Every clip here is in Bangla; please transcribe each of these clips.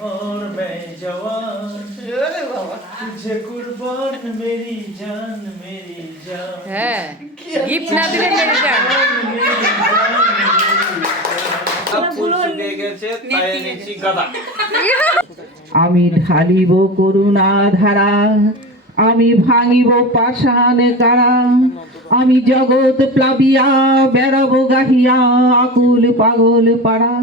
और मैं जवान तुझे कुर्बान मेरी जान হ্যাঁ গিফট না দিলে মেরে যান আমি ঢালিব করুণা ধারা, আমি ভাঙিব পাষাণ কারা, আমি জগৎ প্লাবিয়া বেড়াবো গাহিয়া আকুল পাগল পাড়া।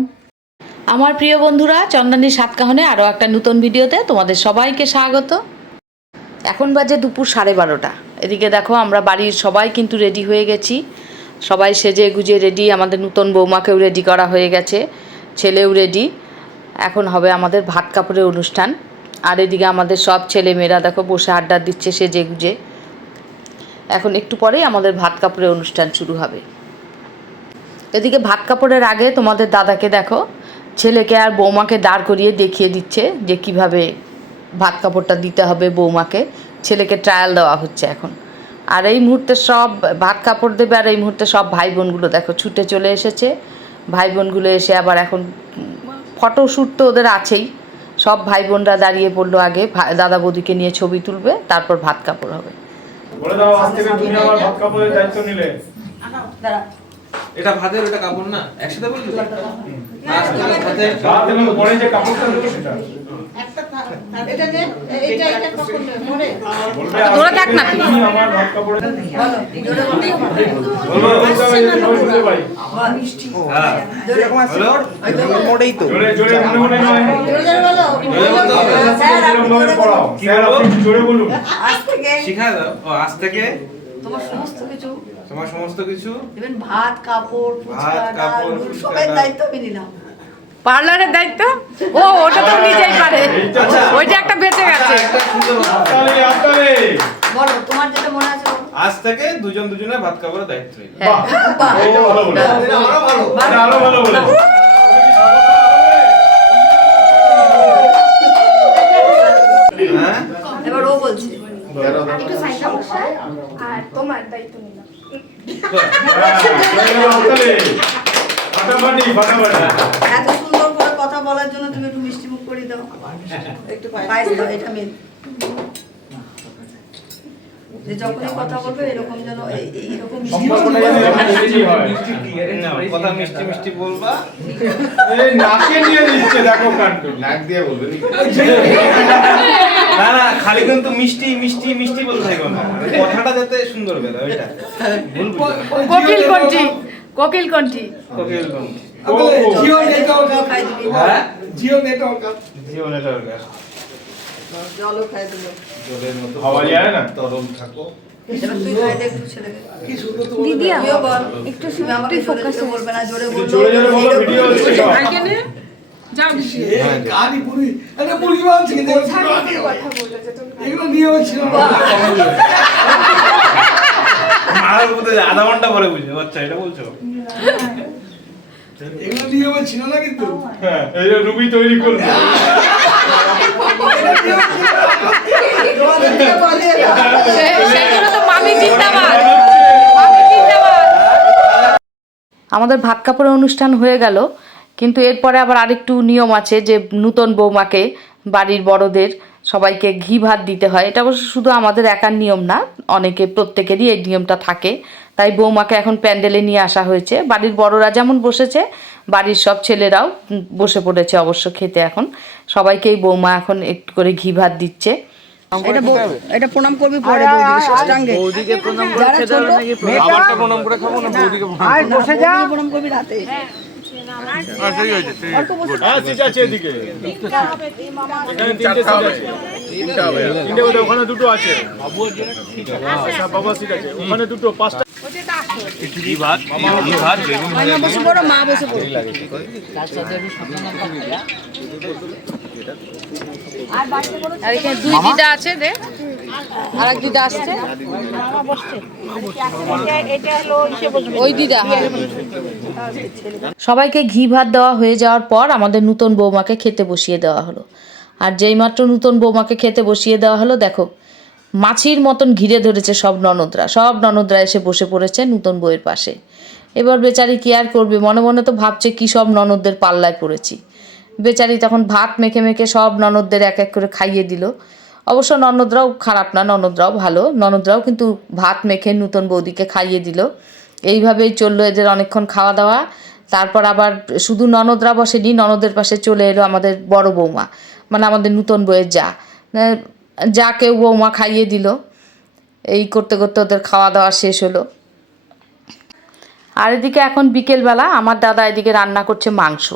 আমার প্রিয় বন্ধুরা, চন্দনী সাতকাহনে আরও একটা নতুন ভিডিওতে তোমাদের সবাইকে স্বাগত। এখন বাজে দুপুর 12:30। এদিকে দেখো আমরা বাড়ির সবাই কিন্তু রেডি হয়ে গেছি, সবাই সেজে গুজে রেডি। আমাদের নতুন বৌমাকেও রেডি করা হয়ে গেছে, ছেলেও রেডি। এখন হবে আমাদের ভাত কাপড়ের অনুষ্ঠান। আর এদিকে আমাদের সব ছেলে মেয়েরা দেখো বসে আড্ডা দিচ্ছে সেজে গুজে। এখন একটু পরেই আমাদের ভাত কাপড়ের অনুষ্ঠান শুরু হবে। এদিকে ভাত কাপড়ের আগে তোমাদের দাদাকে দেখো ছেলেকে আর বৌমাকে দাঁড় করিয়ে দেখিয়ে দিচ্ছে যে কিভাবে ভাত কাপড়টা দিতে হবে বৌমাকে। ছেলেকে ট্রায়াল দেওয়া হচ্ছে এখন। আর এই মুহূর্তে সব ভাত কাপড় দেবে, আর এই মুহূর্তে সব ভাই বোনগুলো দেখো ছুটে চলে এসেছে। ভাই বোনগুলো এসে আবার এখন ফটোশ্যুট তো ওদের আছেই, সব ভাই বোনরা দাঁড়িয়ে পড়লো। আগে দাদা বৌদিকে নিয়ে ছবি তুলবে, তারপর ভাত কাপড় হবে। বলে দাও আজ থেকে তুমি আমার ভাত কাপড়ের দায়িত্ব নিলে। এটা ভাতের ওটা কাপড় না, একসাথে বললি না ভাতের ভাত এবং পরে যে কাপড়টা দেবো সেটা এটা নে, এটা কাপড় নে, মরে বলবে ধরে থাক না তুই। তুমি আমার ভাত কাপড়ের বলো বলতে ভাই হ্যাঁ হলো মোড়েই তো জোরে জোরে মনে নয় জোরে বলো। স্যার আপনি জোরে বলো। কি বলবো জোরে বলুন। আজ থেকে শিখা দাও। ও আজ থেকে তোমার সমস্ত কিছু দেবেন, ভাত কাপড় ফুচকা ডাল সবের দায়িত্ব আমি নিলাম। পার্লারের দায়িত্ব ও ওটা তো নিজেই পারে, ওইটা একটা বেঁচে গেছে। একটা সুন্দর আস্তালে আস্তালে বলো তোমার যেটা মনে আছে বলো। আজ থেকে দুজন দুজনের ভাত কাপড়ের দায়িত্ব নিল। হ্যাঁ। বাহ, এটা ভালো বলে এটা আরো ভালো। এটা আরো ভালো বলে হ্যাঁ এবার ও বলছে একটু সাইডে বসে আর তোমার দায়িত্ব নিলাম। আস্তালে ফাটাফাটি ফাটাফাটি এত সুন্দর করে কথা বলার জন্য তুমি একটু মিষ্টি মুখ করে দাও, একটু পায়েস দাও। এটা মেন যে যখনই কথা বলবে এরকম যেন এইরকম মিষ্টি সম্পর্কটা যেন মিষ্টি হয়। না, কথা মিষ্টি মিষ্টি বলবা। এই নাকে নিয়ে দিচ্ছে দেখো কাণ্ড নাক দিয়ে বলবে না না, খালি কিন্তু মিষ্টি মিষ্টি মিষ্টি বলতে থাকো না, কথাটা যাতে সুন্দর বেরো। ওইটা ভুল বুঝো না। কোকিল কণ্ঠী, কোকিল কণ্ঠী। কোকিল কোকিল। জিও নেটওয়ার্ক খাই দিবি। হ্যাঁ জিও নেটওয়ার্ক জিও নেটওয়ার্ক জলও খাই দিল। জলের মতো হাওয়া যায় না তরল থাকো। এবার তুই খাই দে একটু ছেলেকে। দিদি তুইও বল। একটু তুমি আমাকে জোরে জোরে বলবে না, জোরে বলবে। জোরে জোরে বলো, ভিডিও হচ্ছে সব। যাও দিদি। কারি পুরি এটা মুড়ি মাছ খেতে কথা বলে যে তুমি এগুলো নিয়ে ছিল মারার মধ্যে আধা ঘন্টা পরে বুঝে। আচ্ছা এটা বলছো? এগুলো নিয়ে ছিল না কিন্তু হ্যাঁ এই যে রুবি তৈরি করলো তোমাদের দিকে বলে না। সেই জন্য তো মামি জিন্দাবাদ, মামি জিন্দাবাদ। আমাদের ভাত কাপড়ের অনুষ্ঠান হয়ে গেল, কিন্তু এরপরে আবার আরেকটু নিয়ম আছে যে নূতন বৌমাকে বাড়ির বড়দের সবাইকে ঘি ভাত দিতে হয়। এটা অবশ্য শুধু আমাদের একার নিয়ম না, অনেকে প্রত্যেকেরই এই নিয়মটা থাকে। তাই বৌমাকে এখন প্যান্ডেলে নিয়ে আসা হয়েছে। বাড়ির বড়রা যেমন বসেছে, বাড়ির সব ছেলেরাও বসে পড়েছে অবশ্য খেতে। এখন সবাইকেই বৌমা এখন একটু করে ঘি ভাত দিচ্ছে। এটা প্রণাম করবি পরে বৌদিকে ষষ্ঠাঙ্গে। বৌদিকে প্রণাম করে যারা খেতে ছোট হবে নাকি? আমারটা প্রণাম করে খাবো না বৌদিকে প্রণাম? আর বসে যা প্রণাম করবি রাতে। আচ্ছা ঠিক আছে ঠিক আছে। হ্যাঁ সিট আছে এদিকে এখানে তিনটে সিট আছে তিনটে বোধহয় ওখানে দুটো আছে আচ্ছা বাবা সিট আছে ওখানে দুটো পাঁচটা ঘি ভাত বেগুন মামা বসে পড়ো, মা বসে পড়ো। আর এখানে দুই দিদা আছে, দে আর এক দিদা আসছে, ওই দিদা। হ্যাঁ সবাইকে ঘি ভাত দেওয়া হয়ে যাওয়ার পর আমাদের নূতন বৌমাকে খেতে বসিয়ে দেওয়া হলো। আর যেই মাত্র নূতন বৌমাকে খেতে বসিয়ে দেওয়া হলো, দেখো মাছির মতন ঘিরে ধরেছে সব ননদরা এসে বসে পড়েছে নূতন বউয়ের পাশে। এবার বেচারি কি আর করবে, মনে মনে তো ভাবছে কি সব ননদদের পাল্লায় পড়েছি। বেচারি তখন ভাত মেখে মেখে সব ননদদের এক এক করে খাইয়ে দিল। অবশ্য ননদরাও খারাপ না, ননদরাও ভালো, ননদরাও কিন্তু ভাত মেখে নূতন বৌদিকে খাইয়ে দিল। এইভাবেই চললো এদের অনেকক্ষণ খাওয়া দাওয়া। তারপর আবার শুধু ননদরা বসেনি, ননদের পাশে চলে এলো আমাদের বড় বৌমা, মানে আমাদের নূতন বউয়ের যাকেও বৌমা খাইয়ে দিল। এই করতে করতে ওদের খাওয়া দাওয়া শেষ হলো। আর এদিকে এখন বিকেলবেলা আমার দাদা এদিকে রান্না করছে মাংস।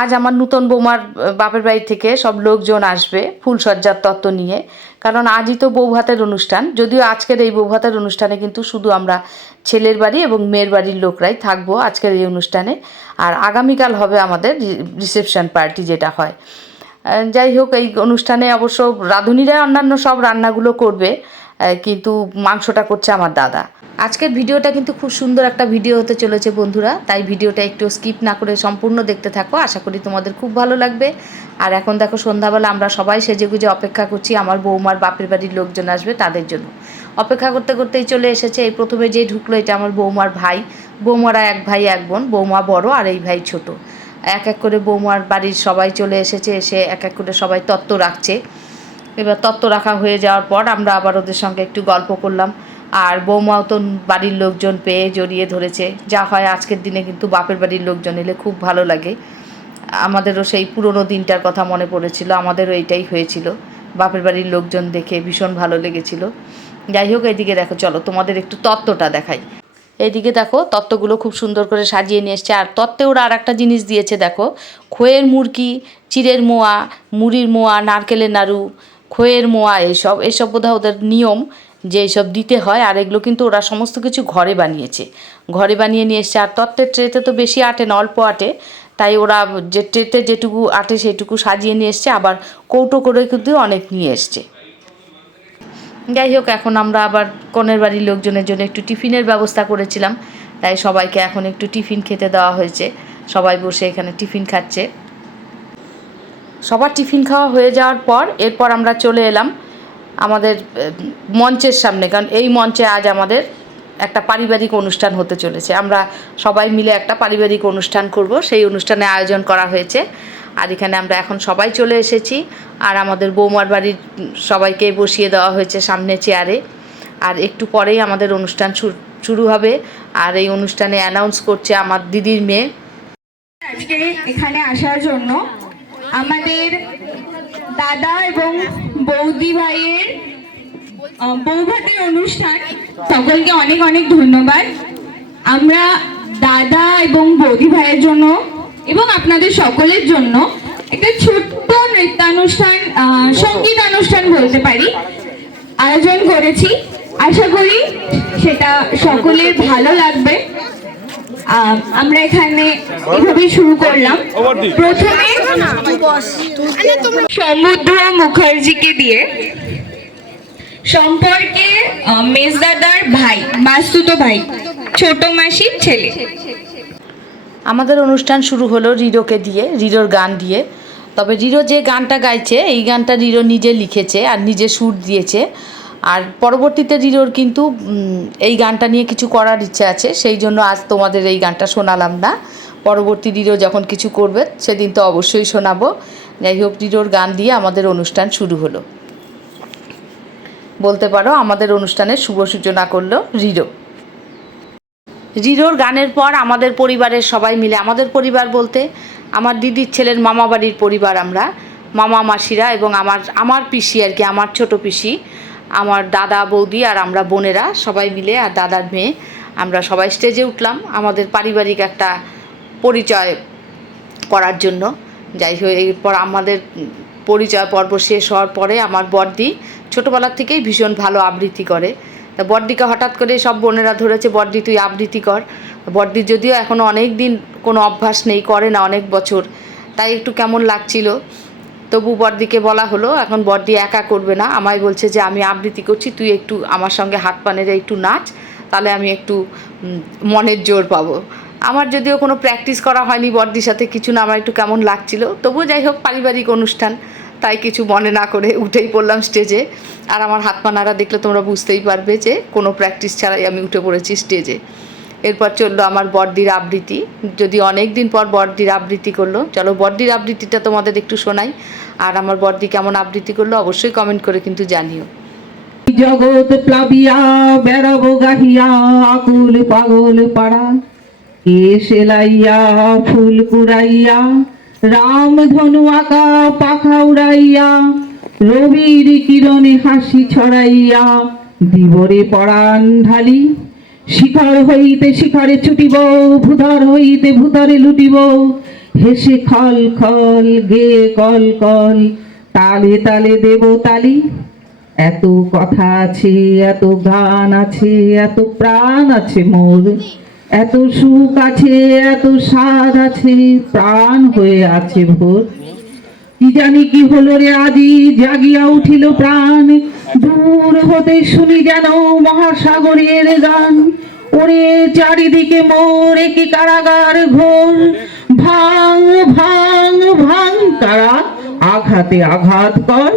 আজ আমার নূতন বৌমার বাপের বাড়ি থেকে সব লোকজন আসবে ফুলসজ্জার তত্ত্ব নিয়ে, কারণ আজই তো বৌভাতের অনুষ্ঠান। যদিও আজকের এই বৌভাতের অনুষ্ঠানে কিন্তু শুধু আমরা ছেলের বাড়ি এবং মেয়ের বাড়ির লোকরাই থাকবো আজকের এই অনুষ্ঠানে। আর আগামীকাল হবে আমাদের রিসেপশন পার্টি যেটা হয়। যাই হোক, এই অনুষ্ঠানে অবশ্য রাঁধুনিরাই অন্যান্য সব রান্নাগুলো করবে, কিন্তু মাংসটা করছে আমার দাদা। আজকের ভিডিওটা কিন্তু খুব সুন্দর একটা ভিডিও হতে চলেছে বন্ধুরা, তাই ভিডিওটা একটু স্কিপ না করে সম্পূর্ণ দেখতে থাকো, আশা করি তোমাদের খুব ভালো লাগবে। আর এখন দেখো সন্ধ্যাবেলা আমরা সবাই সেজেগুজে অপেক্ষা করছি আমার বৌমার বাপের বাড়ির লোকজন আসবে তাদের জন্য। অপেক্ষা করতে করতেই চলে এসেছে। এই প্রথমে যেই ঢুকলো এটা আমার বৌমার ভাই, বৌমারা এক ভাই এক বোন, বৌমা বড় আর এই ভাই ছোট। এক এক করে বৌমার বাড়ির সবাই চলে এসেছে, এসে এক এক করে সবাই তত্ত্ব রাখছে। এবার তত্ত্ব রাখা হয়ে যাওয়ার পর আমরা আবার ওদের সঙ্গে একটু গল্প করলাম। আর বৌমাও তো বাড়ির লোকজন পেয়ে জড়িয়ে ধরেছে। যা হয় আজকের দিনে কিন্তু বাপের বাড়ির লোকজন এলে খুব ভালো লাগে। আমাদেরও সেই পুরনো দিনটার কথা মনে পড়েছিল, আমাদেরও এইটাই হয়েছিল, বাপের বাড়ির লোকজন দেখে ভীষণ ভালো লেগেছিল। যাই হোক, এইদিকে দেখো, চলো তোমাদের একটু তত্ত্বটা দেখাই। এইদিকে দেখো তত্ত্বগুলো খুব সুন্দর করে সাজিয়ে নিয়ে এসছে। আর তত্ত্বে ওরা আর একটা জিনিস দিয়েছে দেখো, খইয়ের মুরকি, চিড়ের মোয়া, মুড়ির মোয়া, নারকেলের নাড়ু, খইয়ের মোয়া, এইসব বোধহয় ওদের নিয়ম যে এইসব দিতে হয়। আর এগুলো কিন্তু ওরা সমস্ত কিছু ঘরে বানিয়েছে, ঘরে বানিয়ে নিয়ে এসছে। আর তত্ত্বের ট্রেতে তো বেশি আটে না, অল্প আটে, তাই ওরা যে ট্রেতে যেটুকু আটে সেটুকু সাজিয়ে নিয়ে এসছে, আবার কৌটো করে কিন্তু অনেক নিয়ে এসছে। যাই হোক, এখন আমরা আবার কনের বাড়ির লোকজনের জন্য একটু টিফিনের ব্যবস্থা করেছিলাম, তাই সবাইকে এখন একটু টিফিন খেতে দেওয়া হয়েছে। সবাই বসে এখানে টিফিন খাচ্ছে। সবার টিফিন খাওয়া হয়ে যাওয়ার পর এরপর আমরা চলে এলাম আমাদের মঞ্চের সামনে, কারণ এই মঞ্চে আজ আমাদের একটা পারিবারিক অনুষ্ঠান হতে চলেছে। আমরা সবাই মিলে একটা পারিবারিক অনুষ্ঠান করব, সেই অনুষ্ঠানে আয়োজন করা হয়েছে। আর এখানে আমরা এখন সবাই চলে এসেছি। আর আমাদের বৌমার বাড়ির সবাইকে বসিয়ে দেওয়া হয়েছে সামনে চেয়ারে। আর একটু পরেই আমাদের অনুষ্ঠান শুরু হবে। আর এই অনুষ্ঠানে অ্যানাউন্স করছে আমার দিদির মেয়ে। আজকে এখানে আসার জন্য আমাদের দাদা এবং বৌদি ভাইয়ের বৌভাতের অনুষ্ঠান, সকলকে অনেক অনেক ধন্যবাদ। আমরা দাদা এবং বৌদি ভাইয়ের জন্য এবং আপনাদের সকলের জন্য একটা ছোট্ট নৃত্যানুষ্ঠান, সঙ্গীতানুষ্ঠান বলতে পারি, আয়োজন করেছি। আশা করি সেটা সকলের ভালো লাগবে। আমরা এখানে এভাবে শুরু করলাম। প্রথমে সমুদ্র মুখার্জিকে দিয়ে, সম্পর্কে মেজদাদার ভাই, মাসতুতো ভাই, ছোট মাসির ছেলে। আমাদের অনুষ্ঠান শুরু হলো রিরোকে দিয়ে, রিরোর গান দিয়ে। তবে রিরো যে গানটা গাইছে এই গানটা রিরো নিজে লিখেছে আর নিজে সুর দিয়েছে। আর পরবর্তীতে রিরোর কিন্তু এই গানটা নিয়ে কিছু করার ইচ্ছে আছে, সেই জন্য আজ তোমাদের এই গানটা শোনালাম না। পরবর্তী রিরো যখন কিছু করবে সেদিন তো অবশ্যই শোনাবো। যাই হোক, রিরোর গান দিয়ে আমাদের অনুষ্ঠান শুরু হলো, বলতে পারো আমাদের অনুষ্ঠানের শুভ সূচনা করলো রিরো। রিরোর গানের পর আমাদের পরিবারের সবাই মিলে, আমাদের পরিবার বলতে আমার দিদির ছেলের মামা বাড়ির পরিবার, আমরা মামা মাসিরা এবং আমার পিসি আর কি, আমার ছোট পিসি, আমার দাদা বৌদি আর আমরা বোনেরা সবাই মিলে আর দাদার মেয়ে, আমরা সবাই স্টেজে উঠলাম আমাদের পারিবারিক একটা পরিচয় করার জন্য। যাই হোক, এরপর আমাদের পরিচয় পর্ব শেষ হওয়ার পরে আমার বড়দি ছোটোবেলার থেকেই ভীষণ ভালো আবৃত্তি করে। তা বড়দিকে হঠাৎ করে সব বোনেরা ধরেছে, বড়দি তুই আবৃত্তি কর। বড়দির যদিও এখনও অনেক দিন কোনো অভ্যাস নেই, করে না অনেক বছর, তাই একটু কেমন লাগছিল। তবু বড়দিকে বলা হলো, এখন বড়দি একা করবে না, আমায় বলছে যে আমি আবৃত্তি করছি, তুই একটু আমার সঙ্গে হাত পা নেড়ে একটু নাচ, তাহলে আমি একটু মনের জোর পাবো। আমার যদিও কোনো প্র্যাকটিস করা হয়নি বড়দির সাথে কিছু না, আমার একটু কেমন লাগছিল। তবুও যাই হোক, পারিবারিক অনুষ্ঠান, তাই কিছু মনে না করে উঠেই পড়লাম স্টেজে। আর আমার হাত পা নাড়া দেখলে তোমরা বুঝতেই পারবে যে কোনো প্র্যাকটিস ছাড়াই আমি উঠে পড়েছি স্টেজে। এরপর চললো আমার বড়দির আবৃত্তি, যদি অনেক দিন পর বড়দির আবৃত্তি করলো। চলো বড়দির আবৃত্তিটা তোমাদের একটু শোনাই, আর আমার বড়দি কেমন আবৃত্তি করলো অবশ্যই কমেন্ট করে কিন্তু জানিও। জগৎ প্লাবিয়া বেড়াবো গাহিয়া আকুল পাগল পাড়া, কে সেলাইয়া ফুল কুড়াইয়া রাম ধনু আঁকা পাখা উড়াইয়া, রবির কিরণে হাসি ছড়াইয়া দিবরে পরাণ ঢালি, শিখর হইতে শিখরে ছুটিব ভূধর হইতে ভূতরে লুটিব, হেসে খল খল গে কল কল তালে তালে দেব তালি। এত কথা আছে, এত গান আছে, এত প্রাণ আছে মোর, এত সুখ আছে, এত স্বাদ আছে, প্রাণ হয়ে আছে ভোর। কি জানি কি হলো রে আজি জাগিয়া উঠিল প্রাণ, দূর হতে শুনি যেন মহাসাগরের গান। ওরে চারিদিকে মোর কি কারাগার ঘোর, ভাঙ ভাঙ ভাঙ কারা আঘাতে আঘাত কর।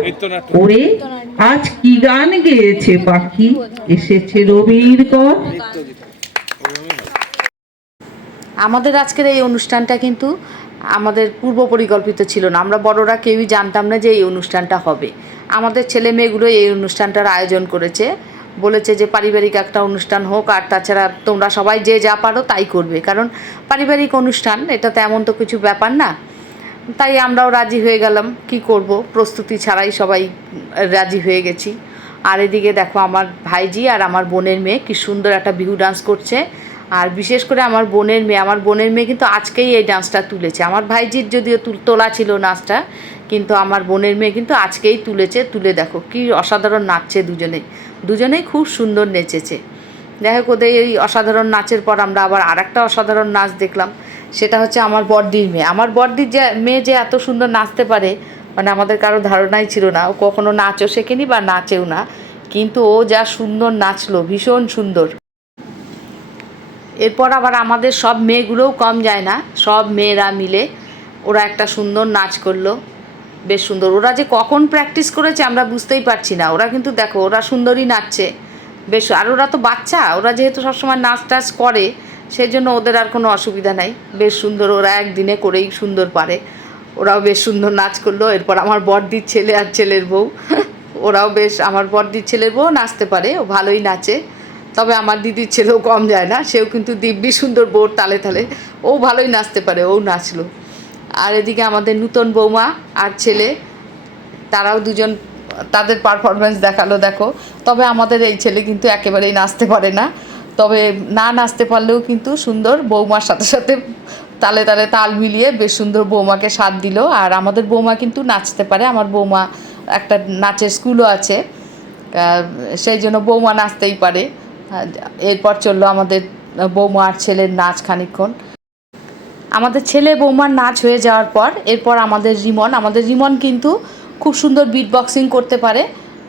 ওরে আজ কি গান গেয়েছে পাখি, এসেছে রবির কর। আমাদের আজকের এই অনুষ্ঠানটা কিন্তু আমাদের পূর্ব পরিকল্পিত ছিল না, আমরা বড়রা কেউই জানতাম না যে এই অনুষ্ঠানটা হবে। আমাদের ছেলে মেয়েগুলো এই অনুষ্ঠানটার আয়োজন করেছে, বলেছে যে পারিবারিক একটা অনুষ্ঠান হোক, আর তাছাড়া তোমরা সবাই যে যা পারো তাই করবে, কারণ পারিবারিক অনুষ্ঠান এটা তেমন তো কিছু ব্যাপার না। তাই আমরাও রাজি হয়ে গেলাম, কি করব, প্রস্তুতি ছাড়াই সবাই রাজি হয়ে গেছি। আর এদিকে দেখো আমার ভাইজি আর আমার বোনের মেয়ে কি সুন্দর একটা বিহু ডান্স করছে। আর বিশেষ করে আমার বোনের মেয়ে কিন্তু আজকেই এই ডান্সটা তুলেছে। আমার ভাইজির যদিও তোলা ছিল নাচটা, কিন্তু আমার বোনের মেয়ে কিন্তু আজকেই তুলেছে। তুলে দেখো কি অসাধারণ নাচছে, দুজনেই খুব সুন্দর নেচেছে। যাই হোক, ওদের এই অসাধারণ নাচের পর আমরা আবার আরেকটা অসাধারণ নাচ দেখলাম, সেটা হচ্ছে আমার বড়দির মেয়ে। আমার বড়দির মেয়ে যে এত সুন্দর নাচতে পারে, মানে আমাদের কারো ধারণাই ছিল না। ও কখনো নাচও শেখেনি বা নাচেও না, কিন্তু ও যা সুন্দর নাচলো, ভীষণ সুন্দর। এরপর আবার আমাদের সব মেয়েগুলোও কম যায় না, সব মেয়েরা মিলে ওরা একটা সুন্দর নাচ করলো, বেশ সুন্দর। ওরা যে কখন প্র্যাকটিস করেছে আমরা বুঝতেই পারছি না। ওরা কিন্তু দেখো ওরা সুন্দরই নাচছে বেশ। আর ওরা তো বাচ্চা, ওরা যেহেতু সবসময় নাচ টাচ করে সেই জন্য ওদের আর কোনো অসুবিধা নাই, বেশ সুন্দর। ওরা একদিনে করেই সুন্দর পারে, ওরাও বেশ সুন্দর নাচ করলো। এরপর আমার বড়দির ছেলে আর ছেলের বউ, ওরাও বেশ, আমার বড়দির ছেলের বউ নাচতে পারে, ও ভালোই নাচে। তবে আমার দিদির ছেলেও কম যায় না, সেও কিন্তু দিব্যি সুন্দর বউর তালে তালে, ও ভালোই নাচতে পারে, ও নাচলো। আর এদিকে আমাদের নূতন বৌমা আর ছেলে, তারাও দুজন তাদের পারফরমেন্স দেখালো দেখো। তবে আমাদের এই ছেলে কিন্তু একেবারেই নাচতে পারে না, তবে না নাচতে পারলেও কিন্তু সুন্দর বৌমার সাথে সাথে তালে তালে তাল মিলিয়ে বেশ সুন্দর বৌমাকে সাথ দিল। আর আমাদের বৌমা কিন্তু নাচতে পারে, আমার বৌমা একটা নাচের স্কুলও আছে, সেই জন্য বৌমা নাচতেই পারে। এরপর চললো আমাদের বৌমা আর ছেলের নাচ খানিকক্ষণ। আমাদের ছেলে বৌমার নাচ হয়ে যাওয়ার পর এরপর আমাদের রিমন কিন্তু খুব সুন্দর বিট বক্সিং করতে পারে,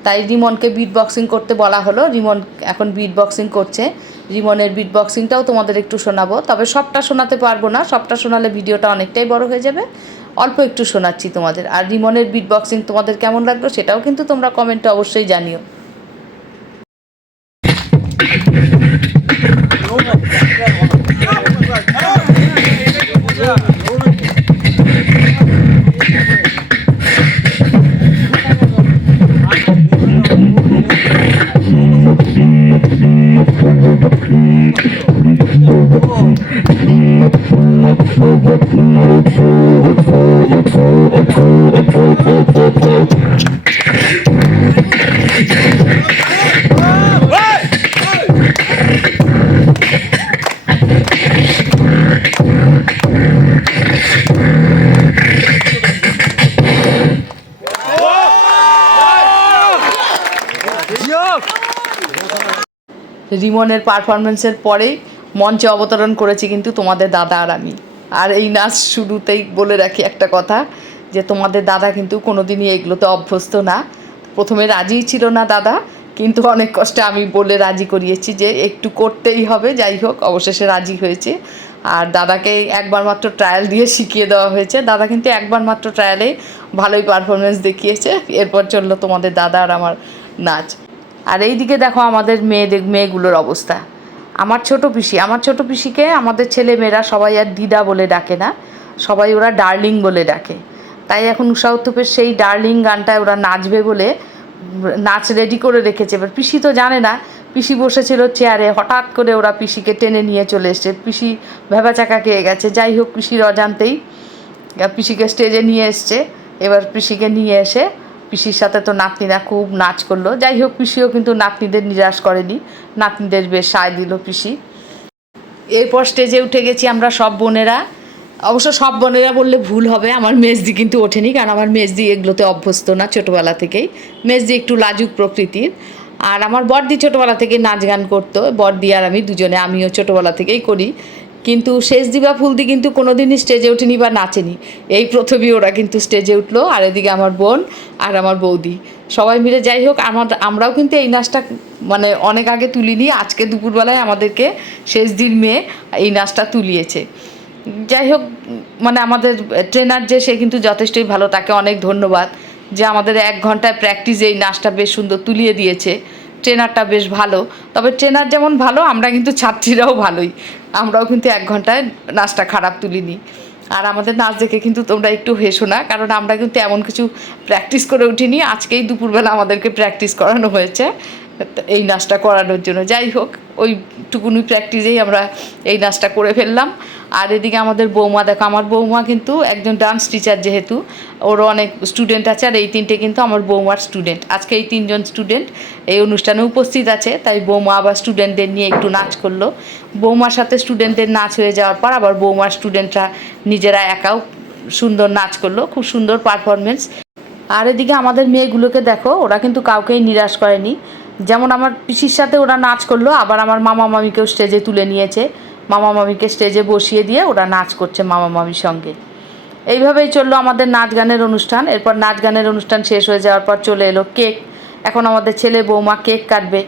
তাই রিমনকে বিট বক্সিং করতে বলা হলো। রিমন এখন বিট বক্সিং করছে। রিমনের বিট বক্সিংটাও তোমাদের একটু শোনাবো, তবে সবটা শোনাতে পারবো না, সবটা শোনালে ভিডিওটা অনেকটাই বড় হয়ে যাবে, অল্প একটু শোনাচ্ছি তোমাদের। আর রিমনের বিট বক্সিং তোমাদের কেমন লাগলো সেটাও কিন্তু তোমরা কমেন্টে অবশ্যই জানিও। রিমনের পারফরমেন্সের পরেই মঞ্চে অবতরণ করেছি কিন্তু তোমাদের দাদা আর আমি। আর এই নাচ শুরুতেই বলে রাখি একটা কথা, যে তোমাদের দাদা কিন্তু কোনোদিনই এগুলোতে অভ্যস্ত না। প্রথমে রাজিই ছিল না দাদা, কিন্তু অনেক কষ্টে আমি বলে রাজি করিয়েছি যে একটু করতেই হবে, যাই হোক অবশেষে রাজি হয়েছে। আর দাদাকে একবার মাত্র ট্রায়াল দিয়ে শিখিয়ে দেওয়া হয়েছে, দাদা কিন্তু একবার মাত্র ট্রায়ালে ভালোই পারফরমেন্স দেখিয়েছে। এরপর চললো তোমাদের দাদা আর আমার নাচ। আর এই দিকে দেখো আমাদের মেয়েগুলোর অবস্থা। আমার ছোট পিসিকে আমাদের ছেলেমেয়েরা সবাই আর দিদা বলে ডাকে না, সবাই ওরা ডার্লিং বলে ডাকে। তাই এখন উষা উত্থপের সেই ডার্লিং গানটায় ওরা নাচবে বলে নাচ রেডি করে রেখেছে। এবার পিসি তো জানে না, পিসি বসেছিল চেয়ারে, হঠাৎ করে ওরা পিসিকে টেনে নিয়ে চলে এসছে। পিসি ভেবাচাকা খেয়ে গেছে। যাই হোক, পিসির অজান্তেই পিসিকে স্টেজে নিয়ে এসছে। এবার পিসিকে নিয়ে এসে পিসির সাথে তো নাতনিরা খুব নাচ করলো। যাই হোক, পিসিও কিন্তু নাতনিদের নিরাশ করেনি, নাতনিদের বেশ সায় দিল পিসি। এরপর স্টেজে উঠে গেছি আমরা সব বোনেরা। অবশ্য সব বোনেরা বললে ভুল হবে, আমার মেজদি কিন্তু ওঠেনি, কারণ আমার মেজদি এগুলোতে অভ্যস্ত না ছোটোবেলা থেকেই। মেজদি একটু লাজুক প্রকৃতির। আর আমার বড়দি ছোটোবেলা থেকে নাচ গান করতো, বড়দি আর আমি দুজনে, আমিও ছোটোবেলা থেকেই করি। কিন্তু শেষদি বা ফুলদি কিন্তু কোনো দিনই স্টেজে ওঠেনি বা নাচেনি। এই প্রথমেই ওরা কিন্তু স্টেজে উঠলো। আর এদিকে আমার বোন আর আমার বৌদি সবাই মিলে। যাই হোক, আমরাও কিন্তু এই নাচটা মানে অনেক আগে তুলিনি, আজকে দুপুরবেলায় আমাদেরকে শেষদির মেয়ে এই নাচটা তুলিয়েছে। যাই হোক, মানে আমাদের ট্রেনার যে, সে কিন্তু যথেষ্টই ভালো, তাকে অনেক ধন্যবাদ যে আমাদের 1 ঘন্টায় প্র্যাকটিস এই নাচটা বেশ সুন্দর তুলিয়ে দিয়েছে। ট্রেনারটা বেশ ভালো। তবে ট্রেনার যেমন ভালো, আমরা কিন্তু ছাত্রীরাও ভালোই, আমরাও কিন্তু 1 ঘন্টায় নাচটা খারাপ তুলিনি। আর আমাদের নাচ দেখে কিন্তু তোমরা একটু হেসো না, কারণ আমরা কিন্তু এমন কিছু প্র্যাকটিস করে উঠিনি, আজকেই দুপুরবেলা আমাদেরকে প্র্যাকটিস করানো হয়েছে এই নাচটা করানোর জন্য। যাই হোক, ওইটুকুনি প্র্যাকটিসেই আমরা এই নাচটা করে ফেললাম। আর এদিকে আমাদের বৌমা দেখো, আমার বৌমা কিন্তু একজন ডান্স টিচার, যেহেতু ওরও অনেক স্টুডেন্ট আছে, আর এই 3টে কিন্তু আমার বৌমার স্টুডেন্ট। আজকে এই 3 জন স্টুডেন্ট এই অনুষ্ঠানে উপস্থিত আছে, তাই বৌমা আবার স্টুডেন্টদের নিয়ে একটু নাচ করলো। বৌমার সাথে স্টুডেন্টদের নাচ হয়ে যাওয়ার পর আবার বৌমার স্টুডেন্টরা নিজেরা একাও সুন্দর নাচ করলো, খুব সুন্দর পারফরমেন্স। আর এদিকে আমাদের মেয়েগুলোকে দেখো, ওরা কিন্তু কাউকেই নিরাশ করেনি। যেমন আমার পিসির সাথে ওরা নাচ করলো, আবার আমার মামা মামিকেও স্টেজে তুলে নিয়েছে। মামা মামিকে স্টেজে বসিয়ে দিয়ে ওরা নাচ করছে মামা মামির সঙ্গে। এইভাবেই চললো আমাদের নাচ গানের অনুষ্ঠান। এরপর নাচ গানের অনুষ্ঠান শেষ হয়ে যাওয়ার পর চলে এলো কেক। এখন আমাদের ছেলে বৌমা কেক কাটবে,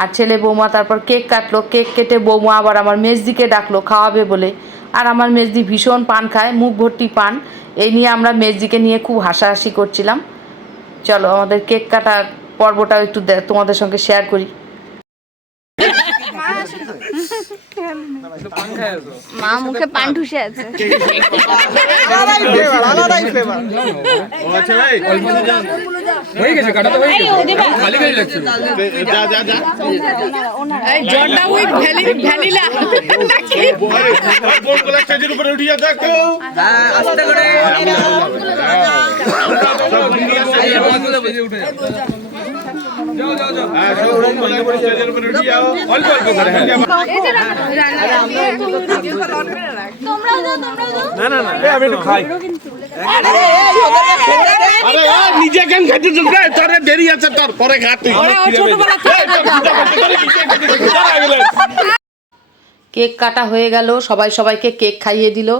আর ছেলে বৌমা তারপর কেক কাটলো। কেক কেটে বৌমা আবার আমার মেজদিকে ডাকলো খাওয়াবে বলে। আর আমার মেজদি ভীষণ পান খায়, মুখ ভর্তি পান। এই নিয়ে আমরা মেজদিকে নিয়ে খুব হাসাহাসি করছিলাম। চলো আমাদের কেক কাটার পর্বটাও একটু তোমাদের সঙ্গে শেয়ার করি। মা মুখে পান ঠুসে আছে। নিজে কেন খাইতে তোরে দেরি আছে, তোর পরে খাতে। কেক কাটা হয়ে গেল, সবাইকে কেক খাইয়ে দিল।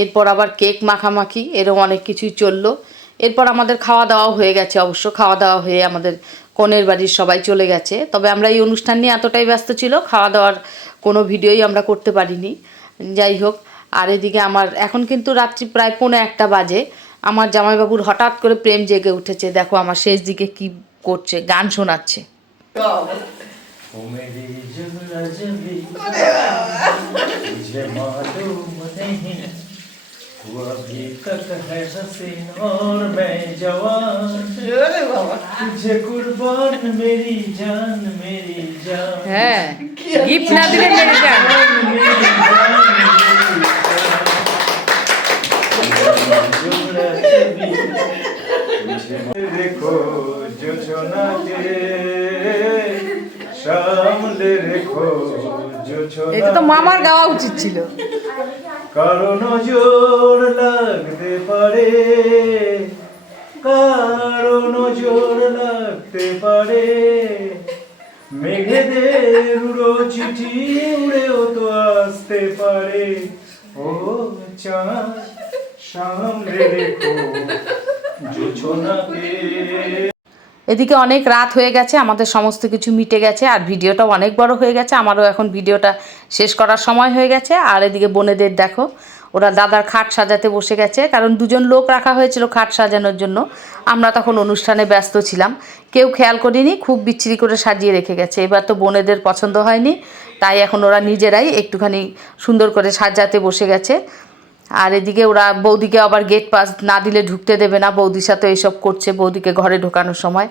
এরপর আবার কেক মাখামাখি, এরকম অনেক কিছুই চললো। এরপর আমাদের খাওয়া দাওয়াও হয়ে গেছে। অবশ্য খাওয়া দাওয়া হয়ে আমাদের কনের বাড়ির সবাই চলে গেছে। তবে আমরা এই অনুষ্ঠান নিয়ে এতটাই ব্যস্ত ছিল, খাওয়া দাওয়ার কোনো ভিডিওই আমরা করতে পারিনি। যাই হোক, আর এদিকে আমার এখন কিন্তু রাত্রি প্রায় 1:45 বাজে। আমার জামাইবাবুর হঠাৎ করে প্রেম জেগে উঠেছে। দেখো আমার শেষ দিকে কি করছে, গান শোনাচ্ছে। হ্যাঁ, গিফট না দিলে মেরে যান। রেখো যোছনাকে, সামলে রেখো যোছনা। এটা তো মামার গাওয়া উচিত ছিল। কারো নজর লাগতে পারে, কারো নজর লাগতে পারে, মেঘেদের উড়ো চিঠি উড়েও তো আসতে পারে। ও চাঁদ সামলে রেখো যোছনাকে। এদিকে অনেক রাত হয়ে গেছে, আমাদের সমস্ত কিছু মিটে গেছে, আর ভিডিওটাও অনেক বড় হয়ে গেছে। আমারও এখন ভিডিওটা শেষ করার সময় হয়ে গেছে। আর এদিকে বোনেদের দেখো, ওরা দাদার খাট সাজাতে বসে গেছে, কারণ দুজন লোক রাখা হয়েছিল খাট সাজানোর জন্য। আমরা তখন অনুষ্ঠানে ব্যস্ত ছিলাম, কেউ খেয়াল করিনি, খুব বিচ্ছিরি করে সাজিয়ে রেখে গেছে। এবার তো বোনেদের পছন্দ হয়নি, তাই এখন ওরা নিজেরাই একটুখানি সুন্দর করে সাজাতে বসে গেছে। আর এদিকে ওরা বৌদিকে আবার গেট পাস না দিলে ঢুকতে দেবে না, বৌদির সাথে এইসব করছে। বৌদিকে ঘরে ঢোকানোর সময়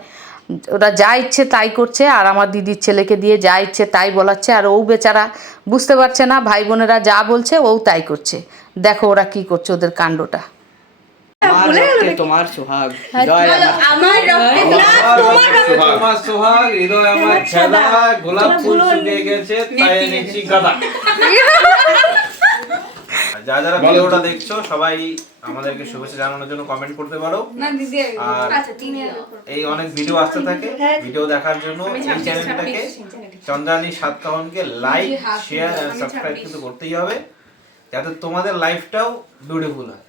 ওরা যা ইচ্ছে তাই করছে, আর আমার দিদির ছেলেকে দিয়ে যা ইচ্ছে তাই বলাচ্ছে। আর ও বেচারা বুঝতে পারছে না, ভাই বোনেরা যা বলছে ও তাই করছে। দেখো ওরা কি করছে, ওদের কাণ্ডটা। তোমার সোহাগ, আমার রক্তে না তোমার রক্তে। তোমার সোহাগ, হৃদয় আমার ছেলা, গোলাপ ফুল শুকিয়ে গেছে তাই এনেছি গাদা। যারা ভিডিওটা দেখছো সবাই আমাদেরকে শুভেচ্ছা জানানোর জন্য কমেন্ট করতে পারো। আর এই অনেক ভিডিও আসতে থাকে, ভিডিও দেখার জন্য এই চ্যানেলটাকে চন্দ্রানী সাতকাহনকে লাইক, শেয়ার আর সাবস্ক্রাইব কিন্তু করতেই হবে, যাতে তোমাদের লাইফটাও বিউটিফুল হয়।